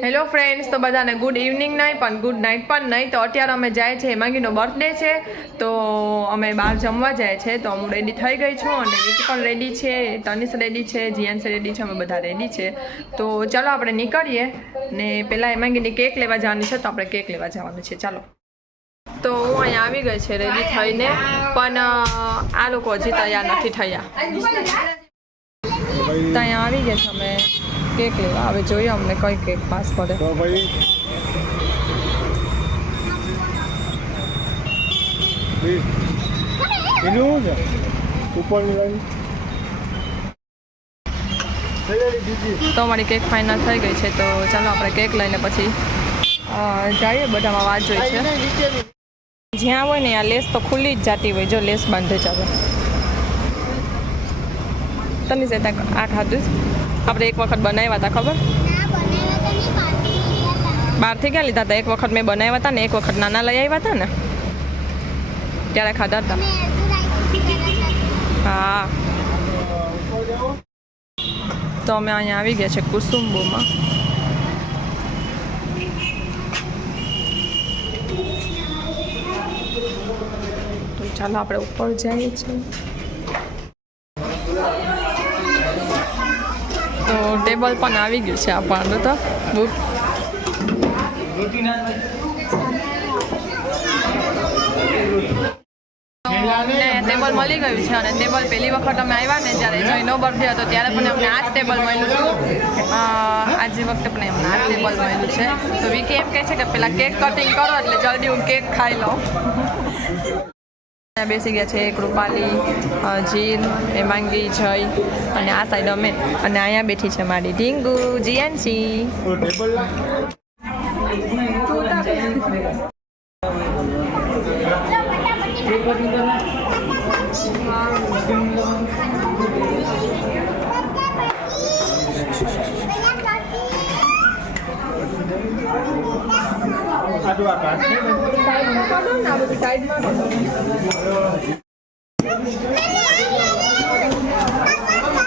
Hello friends તો બધાને good evening નહીં પણ ગુડ નાઇટ પણ નહીં. તો અત્યારે અમે જાય છે હેમાંગીનો બર્થડે છે તો અમે બહાર જમવા જાય છે. તો હું રેડી થઈ ગઈ છું અને વિકી પણ રેડી છે તનિષ રેડી છે જીયાન્સ રેડી છે અમે બધા રેડી છે. તો ચાલો આપણે નીકળીએ ને પહેલાં હેમાંગીની કેક લેવા જવાની છે તો આપણે કેક લેવા જવાનું છે. ચાલો. તો હું અહીંયા આવી ગઈ છે રેડી થઈને પણ આ લોકો હજી તૈયાર નથી થયા. ત્યાં આવી ગયા છે અમે. કેક લેવા. હવે જોઈએ અમને કઈ કેક પાસ પડે. તો ભાઈ એનું છે? ઉપરની લાઈન. થઈ ગઈ બીજી તો અમારી કેક ફાઇનલ થઈ ગઈ છે તો ચાલો આપણે કેક લઈને પછી જઈએ બધામાં વાત જોઈ છે. જ્યાં હોય ને આ લેસ તો ખુલ્લી જ જાતી હોય જો લેસ બાંધે જ આવે. તની આ ખાધું? આપણે એક વખત બનાવ્યા હતા ખબર? બહારથી ક્યાં લીધા હતા? એક વખત મેં બનાવ્યા હતા ને એક વખત નાના લઈ આવ્યા હતા ને? ત્યારે ખાધા હતા. હા. તો અમે અહીંયા આવી ગયા છે કુસુમ્બોમાં તો ચાલો આપણે ઉપર જઈએ છીએ. ટેબલ પણ આવી ગયું છે આપણને તો. ટેબલ મળી ગયું છે અને ટેબલ પહેલી વખત અમે આવ્યા ને જ્યારે જયનો બર્થડે હતો, ત્યારે પણ અમને આ જ ટેબલ મળ્યું હતું. આજે વખતે પણ એમને આ ટેબલ મળ્યું છે. તો વિકી એમ કહે છે કે પેલા કેક કટિંગ કરો એટલે જલ્દી હું કેક ખાઈ લઉં. અહીંયા બેસી ગયા છે, એક રૂપાલી જીન, હેમાંગી, જય અને આ સાઈડ અમે, અને અહીંયા બેઠી છે મારી ઢીંગુ જીયાનસી તો ટેબલ લા આટલું આ કાચ છે ને?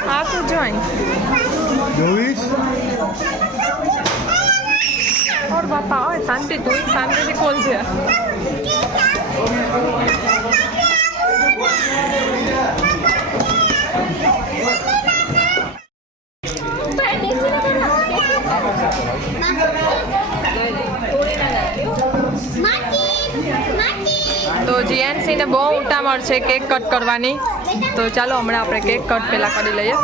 આખું જોઈન જોઈશ ઓર બાપા ઓય શાંતિ તું શાંતિથી ખોલ છે તો ને બહુ ઉતાવળ છે કેક કટ કરવાની. તો ચાલો હમણાં આપણે કેક કટ પહેલાં કરી લઈએ.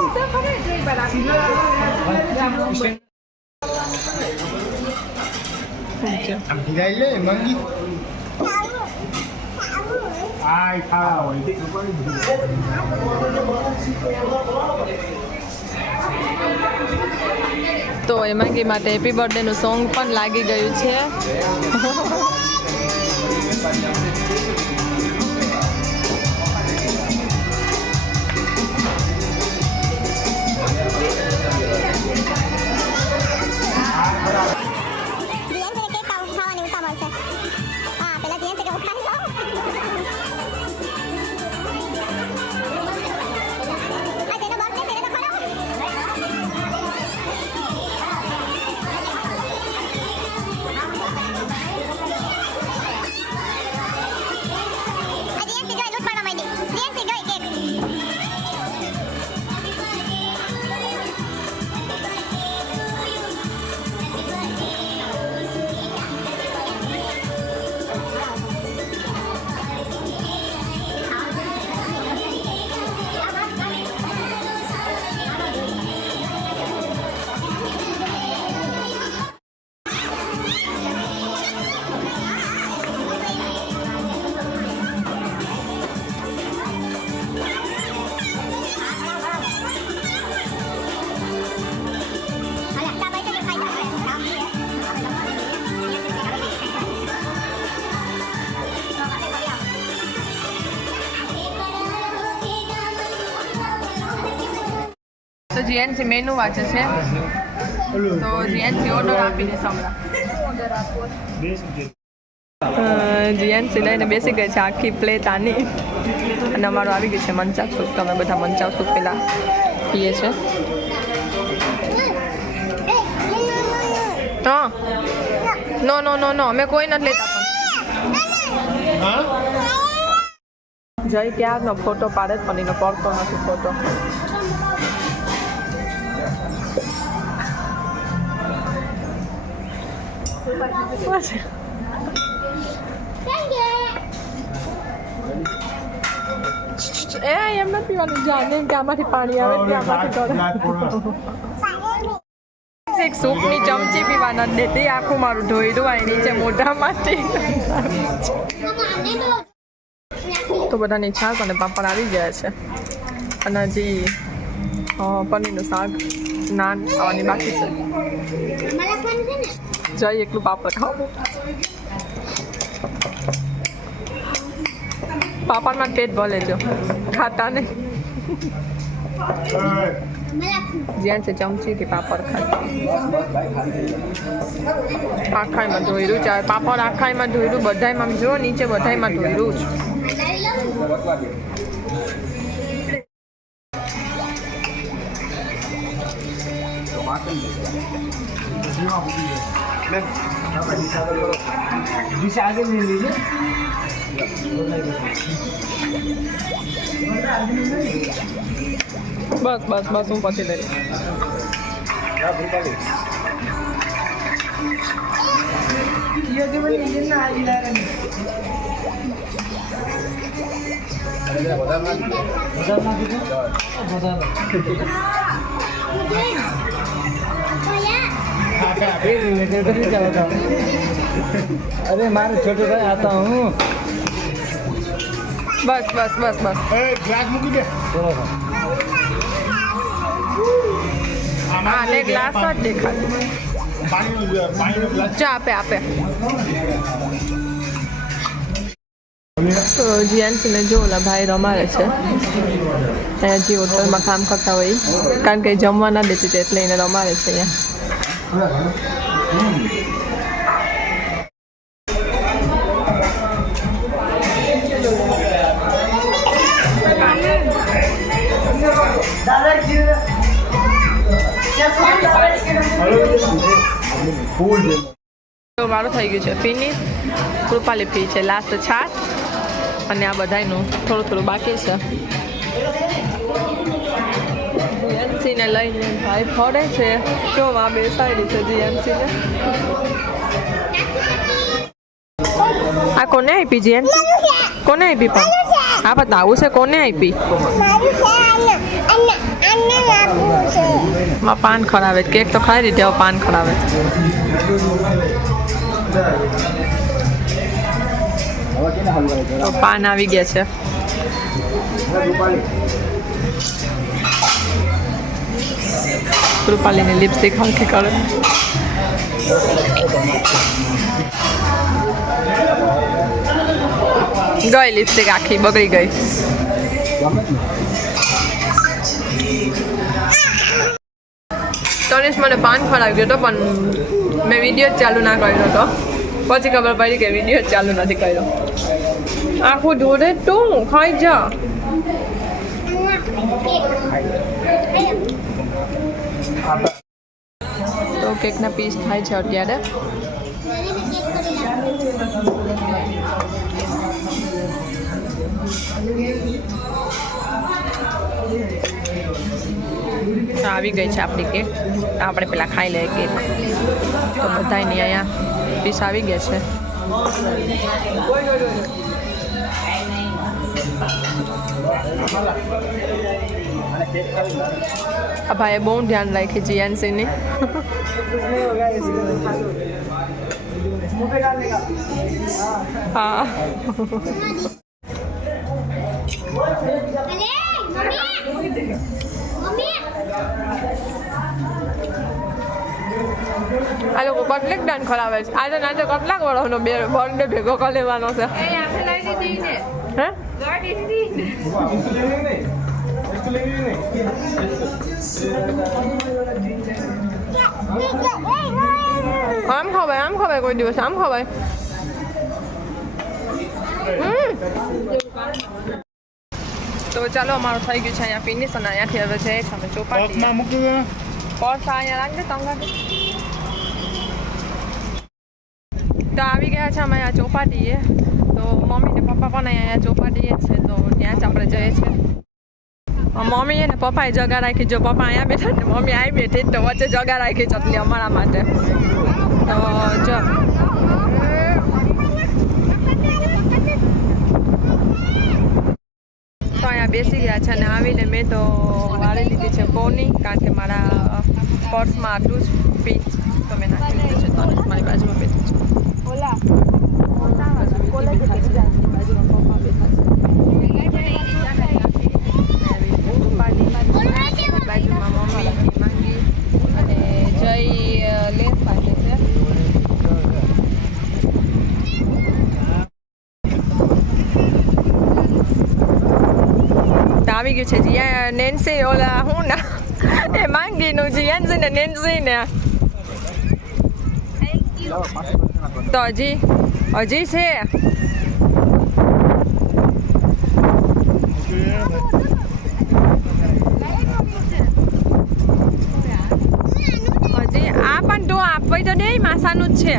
તો એમાંગી માટે હેપી બર્થડેનું સોંગ પણ લાગી ગયું છે. જીએનસી મેનુ વાંચે છે. તો જીએનસી ઓર્ડર આપી દેશે હમણાં. જીએનસી લઈને બેસી ગઈ છે આખી પ્લેટ આની. અને અમારું આવી ગયું છે મંચાવ સૂપ. તો અમે બધા મંચાવ સૂપ પેલા પીએ છે. હા નો નો નો નો અમે કોઈ નથી લેતા પણ. હા? જય ક્યારનો ફોટો પાડે પણ એનો પડતો નથી ફોટો એ એમ નથી પીવાનું. જાને એમ કે આમાંથી પાણી આવે આમાંથી કરે એક સૂપની ચમચી પીવા નથી દેતી. આખું મારું ધોઈડું આ નીચે મોઢામાંથી તો બધાની છાશ અને પાપડ આવી ગયા છે. અને હજી પનીરનું શાક નાન ખાવાની બાકી છે. જય એટલું પાપડ ખાવ પાપડમાં પેટ ભલે જો, ખાતા નહીં. જ્યાં છે ચમચી કે પાપડ ખાતા. આખાઈમાં ધોઈરું ચાલે પાપડ આખાઈમાં ધોયું બધાયમાં જો નીચે બધાયમાં ધોઈરું જ દિશા આગળ લઈ લીધી બસ બસ બસ હું પછી લઈ અરે મારે છોટો ભાઈ આવતા હું. બસ બસ બસ બસ. મૂકી દે. આપે આપે. તો જીયાનસિંહને જો ઓલા ભાઈ રમાડે છે. અહીંયા જે હોટલમાં કામ કરતા હોય. કારણ કે જમવા ના દેતી છે એટલે એને રમાડે છે અહીંયા. મારું થઈ ગયું છે ફિનિશ કૃપાલી ફી છે લાસ્ટ છાસ અને આ બધાયનું થોડું થોડું બાકી છે. જીએનસીને લઈને ભાઈ ફરે છે. જો આ બેસાડી છે જીએનસીને આ કોને આપી જીએનસી કોને આપી પણ? આ બતાવું છે, કોને આપી? પાન ખરાવે કેક તો ખાઈ લીધી, હવે પાન ખરાવે પાન આવી ગયા છે. કૃપાલીની લિપસ્ટિક હલકી કરે ગઈ લિપસ્ટિક આખી બગડી ગઈ તનેશ મને પાન ખરાવી ગયો હતો પણ મેં વીડિયો ચાલુ ના કર્યો હતો પછી ખબર પડી કે વીડિયો ચાલુ નથી કર્યો આખું ઢોરે તું ખાઈ જા તો કેકના પીસ થાય છે અત્યારે. આવી ગઈ છે આપણી કેક. આપણે પેલા ખાઈ લઈએ કેક. તો બધાની અહીંયા પીસ આવી ગયા છે. આ ભાઈએ બહુ ધ્યાન રાખી જીએનસીની હા આ લોકો કટલેક દાન ખરાવે છે. આજે નાચે કટલાક વળોનો બે બર્થડે ભેગો કરી લેવાનો છે. હે? આમ ખવાય આમ ખવાય કોઈ દિવસ આમ ખવાય. તો ચાલો અમારું થઈ ગયું છે અહીંયા ફિનિશ અને અહીંયાથી હવે જઈએ છીએ અમે ચોપાટી પર્સ અહીંયા રાખજે તંગા તો આવી ગયા છે અમે અહીંયા ચોપાટીએ. તો મમ્મી ને પપ્પા પણ અહીંયા ચોપાટીએ છે તો ત્યાં જ આપણે જઈએ છીએ. મમ્મી અને પપ્પાએ જગા રાખી જો પપ્પા અહીંયા બેઠા ને મમ્મી આવી બેઠી તો વચ્ચે જગા રાખી ચટલી અમારા માટે તો જો તો અહીંયા બેસી ગયા છે અને આવીને મેં તો વાળી લીધી છે પોની કારણ કે મારા પર્સમાં આટલું જ પીચ તો મેં નાખી લીધું છે તો મારી બાજુમાં બેઠું છે બાજુમાં બેઠા છે બાજુમાં મમ્મી માંગી અને જય લેસ પાસે છે. આવી ગયું છે જીયા નેન્સી ઓલા હું ના? એ માંગીનું જીયાનસી ને નેન્સી ને. તો હજી હજી છે હજી આ પણ તું આપવી તો જ છે.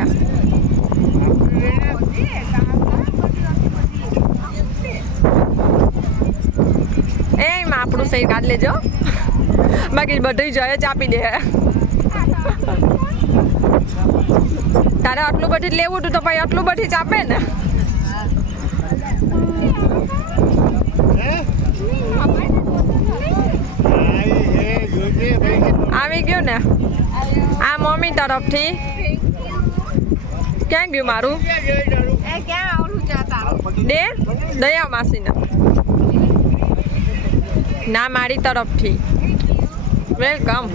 એ આપણું સહી કાઢ લેજો. બાકી બધું જય જ આપી દે. તારે આટલું બધી લેવું હતું તો ભાઈ આટલું બધી જ આપે ને. આવી ગયું ને? આ મમ્મી તરફથી. ક્યાં ગયું મારું? દે દયા માસીના. ના મારી તરફથી. વેલકમ.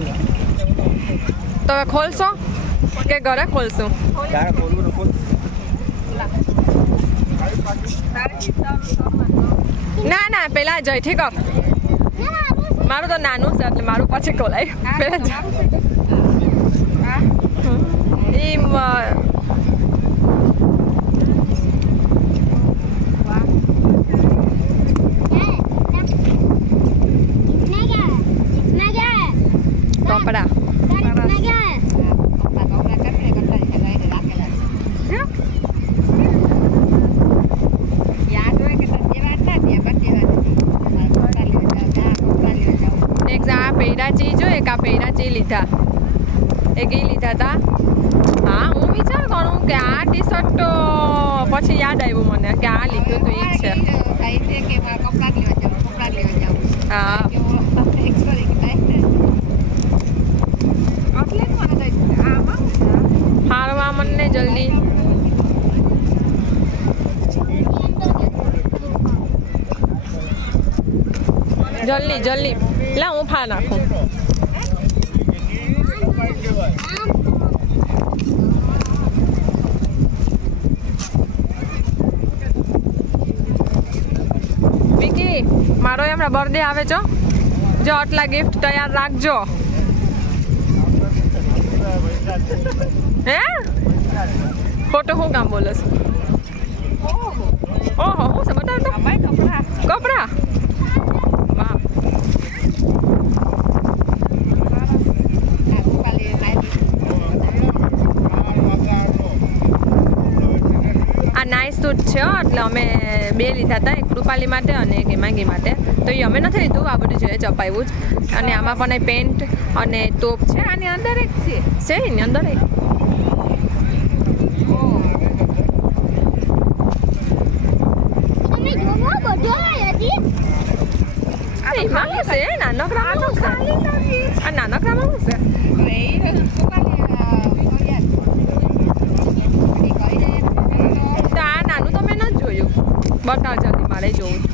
તો ખોલશો કે ઘરે ખોલશું? ના ના પેલા જય ઠીક મારું તો નાનું છે એટલે મારું પછી ખોલાય. પેલા જ એમ અ, કપડા એક આ પેડા ચી જો એક આ પેડા ચી લીધા એક એ લીધા હતા હા હું વિચાર કરું કે આ ટી શર્ટ તો પછી યાદ આવ્યું મને કે આ લીધું તો એ જ છે હા હારવા મને જલ્દી જલ્દી જલ્દી. લા, હું ફા નાખું વિકી, મારો હમણાં બર્થડે આવે છો જો, આટલા ગિફ્ટ તૈયાર રાખજો. હે? ખોટું શું કામ બોલો છે ઓહો હું છે બતાવ તો કપડા વાહ આ નાઇસ સૂટ છે હો, એટલે અમે બે લીધા હતા, એક રૂપાલી માટે અને એક હિમાંગી માટે. તો એ અમે નથી લીધું, આ બધું જોઈએ ચપાવ્યું જ. અને આમાં પણ પેન્ટ અને ટોપ છે, આની અંદર એક છે, એની અંદર એક આ એમાં શું છે નાનકડામાં શું છે આ નાનકડામાં શું છે તો આ નાનું તો મેં નથી જોયું બતાવ જલ્દી મારે જોવું છે.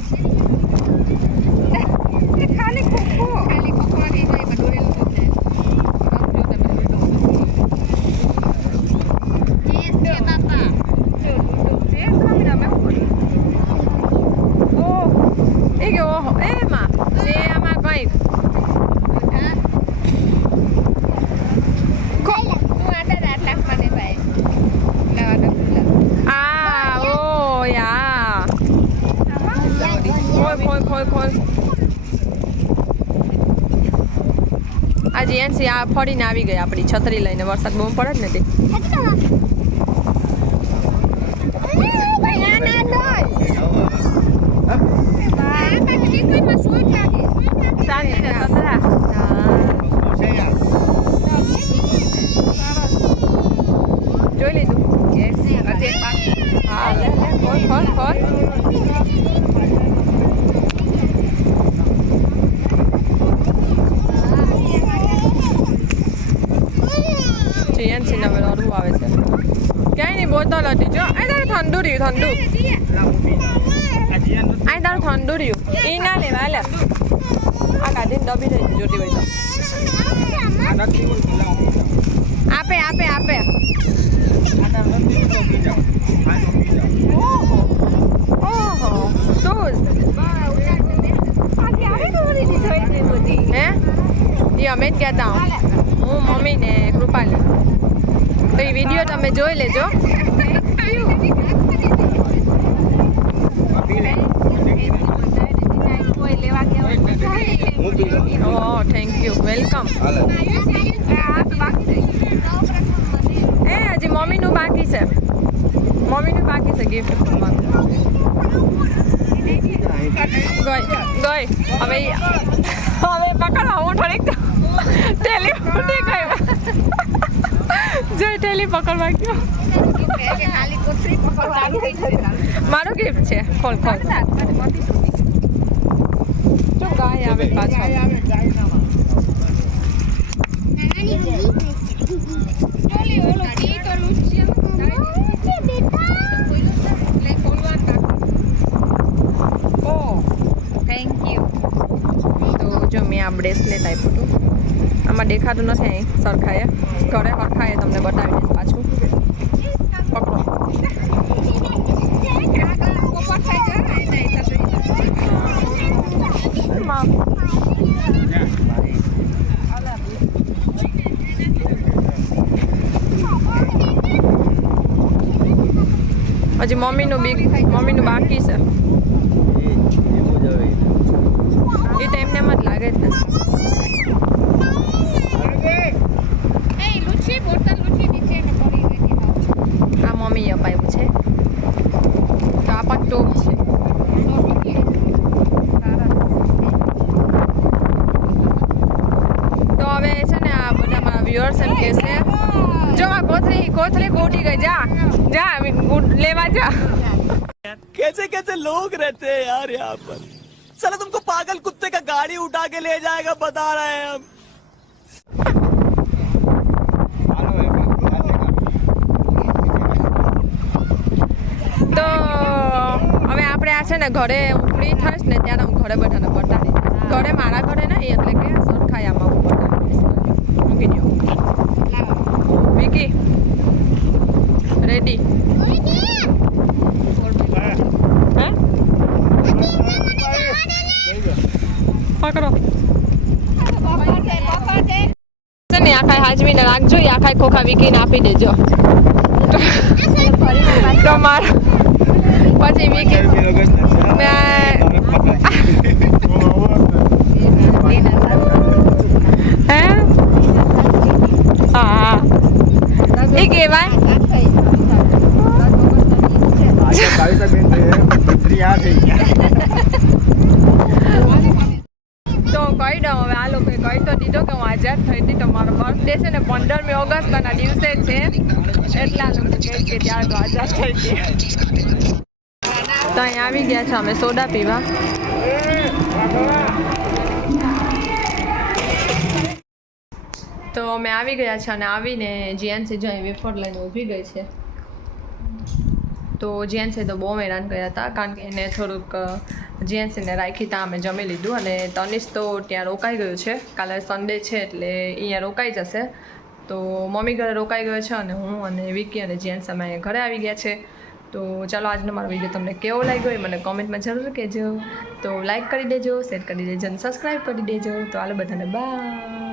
ઓહ એ કે ઓહો એમાં છે આમાં કંઈક આ ઓ યા ખોલ. આજે ખોલ આ ફરીને આવી ગઈ આપણી છત્રી લઈને. વરસાદ બહુ પડે જ નથી. શાંતિ ને જોઈ લીધું? હા લે લે ખોલ ખોલ ખોલ જીએનસી ના વેલો અરુ આવે છે ક્યાંય નહીં બોતલ હતી જો આ તારું ઠંડુ રહ્યું, ઠંડુ. આ તારું ઠંડુ રહ્યું. એ ના લેવા લે આ કાઢીને ડબી રહી જોતી હોય તો. આપે આપે આપે. ઓહો હે? એ અમે જ કહેતા હું. મમ્મી ને કૃપાલી. તો એ વીડિયો તમે જોઈ લેજો. ઓહ થેન્ક યુ વેલકમ એ હજી મમ્મીનું બાકી છે. મમ્મીનું બાકી છે ગિફ્ટ ગઈ ગઈ હવે હવે પકડવા હું થોડીક ટેલી ફૂટી ગઈ જોઈ ટેલી પકડવા ગયો. મારું ગિફ્ટ છે. ખોલ ખોલ. આવે પાછળ ઓહ થેન્ક યુ તો જો મેં આ બ્રેસલેટ આપ્યું હતું આમાં દેખાતું નથી અહીં સરખાએ ઘરે સરખાએ તમને બતાવી દઈશ પાછું હજી મમ્મીનું બી મમ્મીનું બાકી છે. એ તો એમને એમ જ લાગે છે આ મમ્મી અપાયું છે તો આ પણ ટોપ છે તો હવે છે ને આ બધા મારા વ્યુઅર્સ એમ કહે છે જો આ કોથળી કોથળી ફૂટી ગઈ જા જા ગુડ- લેવા જા कैसे कैसे लोग रहते हैं यार यहाँ पर साला तुमको पागल कुत्ते का गाड़ी उठा के ले जाएगा बता रहे हैं हम તો હવે આપણે આ છે ને ઘરે હું ફ્રી થઈશ ને ત્યારે હું ઘરે બધાને બતાવીશ ઘરે મારા ઘરે નહીં એટલે કે સરખાયામાં હું બતાવીશ મૂકી દો વિકી રેડી હે પકડો. છે ને આખા હાજવીને રાખજો એ આખા ખોખા વિકીને આપી દેજો. તો મારા પછી વિકી મેં હે હા એ કહેવાય? તો કહી દઉં હવે આ લોકોએ કહી તો દીધો કે હું આઝાદ થઈ હતી તો મારો બર્થડે છે ને પંદરમી ઓગસ્ટના દિવસે છે. એટલા લોકો કહે કે ત્યારે તો આઝાદ થઈ ગઈ. તો અહીં આવી ગયા છે, અમે સોડા પીવા. તો અમે આવી ગયા છે અને આવીને જીએનસી જો અહીં વેફર લઈને ઊભી ગઈ છે. તો જીએનસી તો બહુ હેરાન કર્યા હતા, કારણ કે એને થોડુંક જીએનસીને રાખી ત્યાં અમે જમી લીધું અને તનિષ તો ત્યાં રોકાઈ ગયું છે. કાલે સન્ડે છે એટલે અહીંયા રોકાઈ જશે. તો મમ્મી ઘરે રોકાઈ ગયો છે અને હું અને વિકી અને જીએનસી અમે ઘરે આવી ગયા છે. તો ચાલો આજનો મારો વીડિયો તમને કેવો લાગ્યો એ મને કોમેન્ટમાં જરૂર કહેજો. તો લાઇક કરી દેજો શેર કરી દેજો અને સબસ્ક્રાઈબ કરી દેજો. તો હાલો બધાને બાય